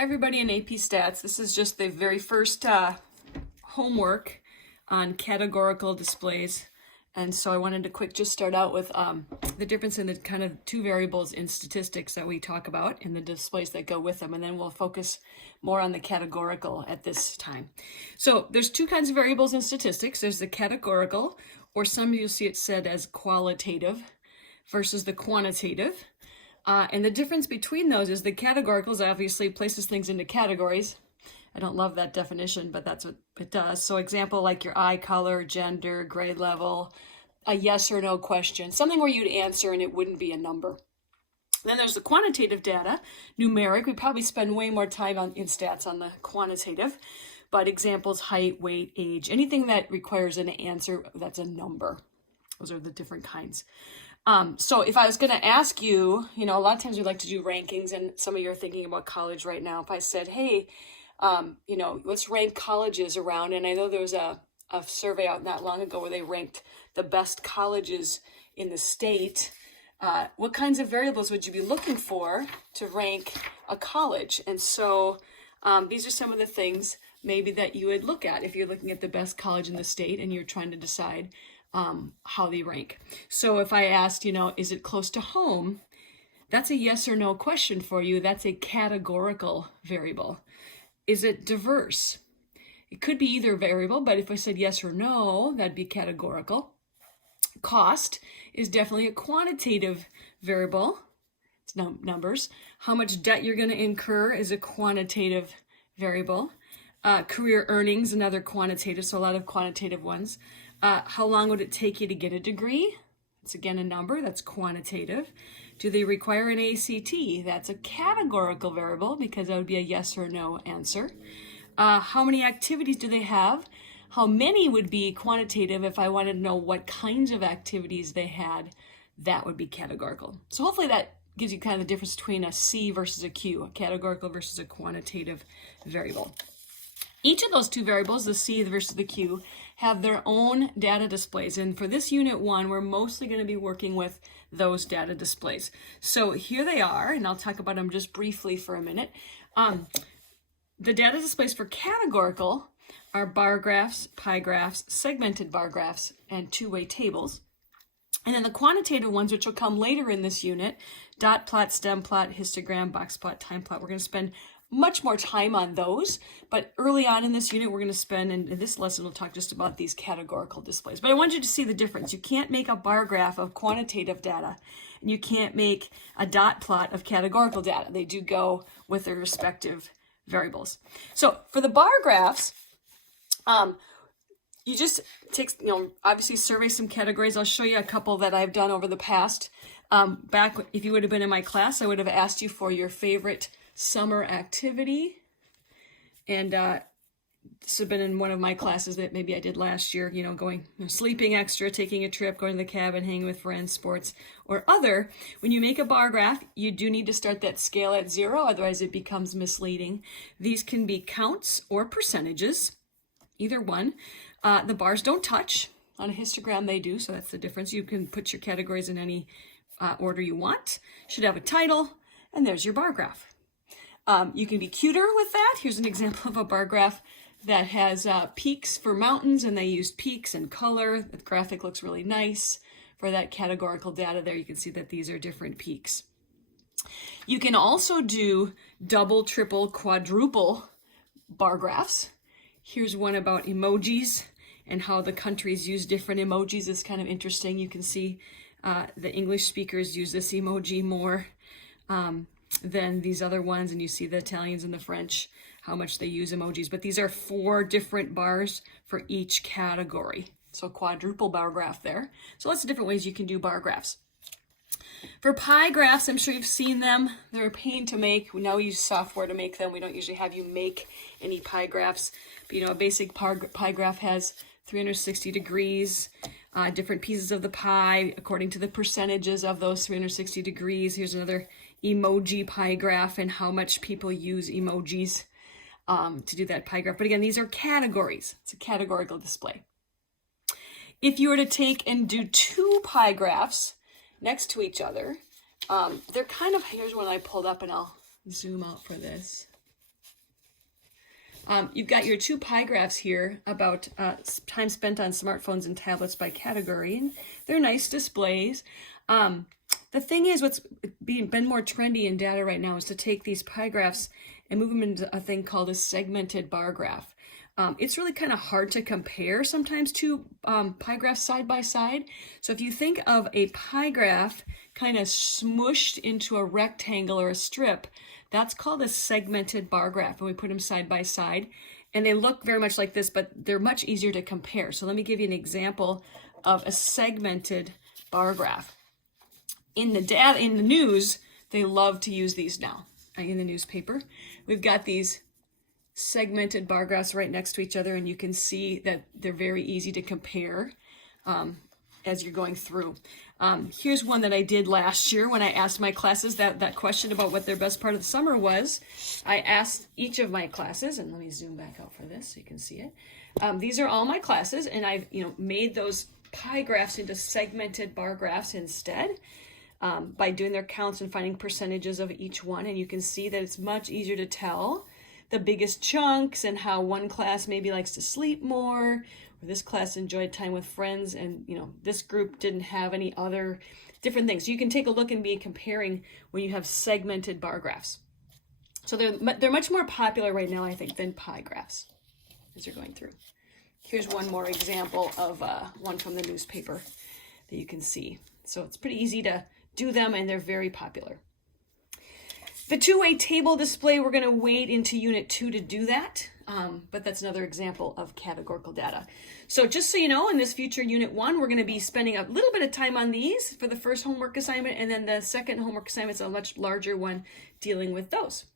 Hi everybody in AP Stats. This is just the very first homework on categorical displays. And so I wanted to just start out with the difference in the kind of two variables in statistics that we talk about and the displays that go with them. And then we'll focus more on the categorical at this time. So there's two kinds of variables in statistics. There's the categorical, or some you'll see it said as qualitative, versus the quantitative. And the difference between those is the categoricals obviously places things into categories. I don't love that definition, but that's what it does. So example, like your eye color, gender, grade level, a yes or no question, something where you'd answer and it wouldn't be a number. Then there's the quantitative data, numeric. We probably spend way more time in stats on the quantitative, but examples, height, weight, age, anything that requires an answer, that's a number. Those are the different kinds. So if I was going to ask you, a lot of times we like to do rankings, and some of you are thinking about college right now. If I said, hey, let's rank colleges around, and I know there was a survey out not long ago where they ranked the best colleges in the state. What kinds of variables would you be looking for to rank a college? And so these are some of the things maybe that you would look at if you're looking at the best college in the state and you're trying to decide how they rank. So if I asked, is it close to home? That's a yes or no question for you. That's a categorical variable. Is it diverse? It could be either variable, but if I said yes or no, that'd be categorical. Cost is definitely a quantitative variable. It's numbers. How much debt you're going to incur is a quantitative variable. Career earnings, another quantitative, so a lot of quantitative ones. How long would it take you to get a degree? It's again a number, that's quantitative. Do they require an ACT? That's a categorical variable because that would be a yes or no answer. How many activities do they have? How many would be quantitative if I wanted to know what kinds of activities they had? That would be categorical. So hopefully that gives you kind of the difference between a C versus a Q, a categorical versus a quantitative variable. Each of those two variables, the C versus the Q, have their own data displays. And for this unit 1, we're mostly going to be working with those data displays. So here they are, and I'll talk about them just briefly for a minute. The data displays for categorical are bar graphs, pie graphs, segmented bar graphs, and two-way tables. And then the quantitative ones, which will come later in this unit, dot plot, stem plot, histogram, box plot, time plot, we're going to spend much more time on those, but early on in this unit, we're going to spend, and in this lesson, we'll talk just about these categorical displays. But I want you to see the difference. You can't make a bar graph of quantitative data, and you can't make a dot plot of categorical data. They do go with their respective variables. So for the bar graphs, you just take, obviously survey some categories. I'll show you a couple that I've done over the past. Back, if you would have been in my class, I would have asked you for your favorite summer activity, and this has been in one of my classes that maybe I did last year, going sleeping extra, taking a trip, going to the cabin, hanging with friends, sports, or other. When you make a bar graph, you do need to start that scale at 0, otherwise it becomes misleading. These can be counts or percentages, either one. The bars don't touch. On a histogram they do, so that's the difference. You can put your categories in any order you want. Should have a title, and there's your bar graph. You can be cuter with that. Here's an example of a bar graph that has peaks for mountains, and they used peaks and color. The graphic looks really nice. For that categorical data there, you can see that these are different peaks. You can also do double, triple, quadruple bar graphs. Here's one about emojis and how the countries use different emojis. Is kind of interesting. You can see the English speakers use this emoji more than these other ones, and you see the Italians and the French, how much they use emojis. But these are 4 different bars for each category. So quadruple bar graph there. So lots of different ways you can do bar graphs. For pie graphs, I'm sure you've seen them. They're a pain to make. We now use software to make them. We don't usually have you make any pie graphs. But a basic pie graph has 360 degrees, different pieces of the pie according to the percentages of those 360 degrees. Here's another emoji pie graph and how much people use emojis to do that pie graph. But again, these are categories. It's a categorical display. If you were to take and do 2 pie graphs next to each other, they're kind of, here's one I pulled up and I'll zoom out for this. You've got your 2 pie graphs here about time spent on smartphones and tablets by category, and they're nice displays. The thing is, what's been more trendy in data right now is to take these pie graphs and move them into a thing called a segmented bar graph. It's really kind of hard to compare sometimes 2 pie graphs side by side. So if you think of a pie graph kind of smushed into a rectangle or a strip, that's called a segmented bar graph, and we put them side by side. And they look very much like this, but they're much easier to compare. So let me give you an example of a segmented bar graph. In the news, they love to use these now. In the newspaper, we've got these segmented bar graphs right next to each other, and you can see that they're very easy to compare as you're going through. Here's one that I did last year when I asked my classes that question about what their best part of the summer was. I asked each of my classes, and let me zoom back out for this so you can see it. These are all my classes, and I've made those pie graphs into segmented bar graphs instead. By doing their counts and finding percentages of each one. And you can see that it's much easier to tell the biggest chunks and how one class maybe likes to sleep more, or this class enjoyed time with friends, and this group didn't have any other different things. So you can take a look and be comparing when you have segmented bar graphs. So they're much more popular right now, I think, than pie graphs as you're going through. Here's one more example of one from the newspaper that you can see. So it's pretty easy to do them, and they're very popular. The 2-way table display, we're going to wait into Unit 2 to do that, but that's another example of categorical data. So just so you know, in this future Unit 1, we're going to be spending a little bit of time on these for the first homework assignment, and then the second homework assignment is a much larger one dealing with those.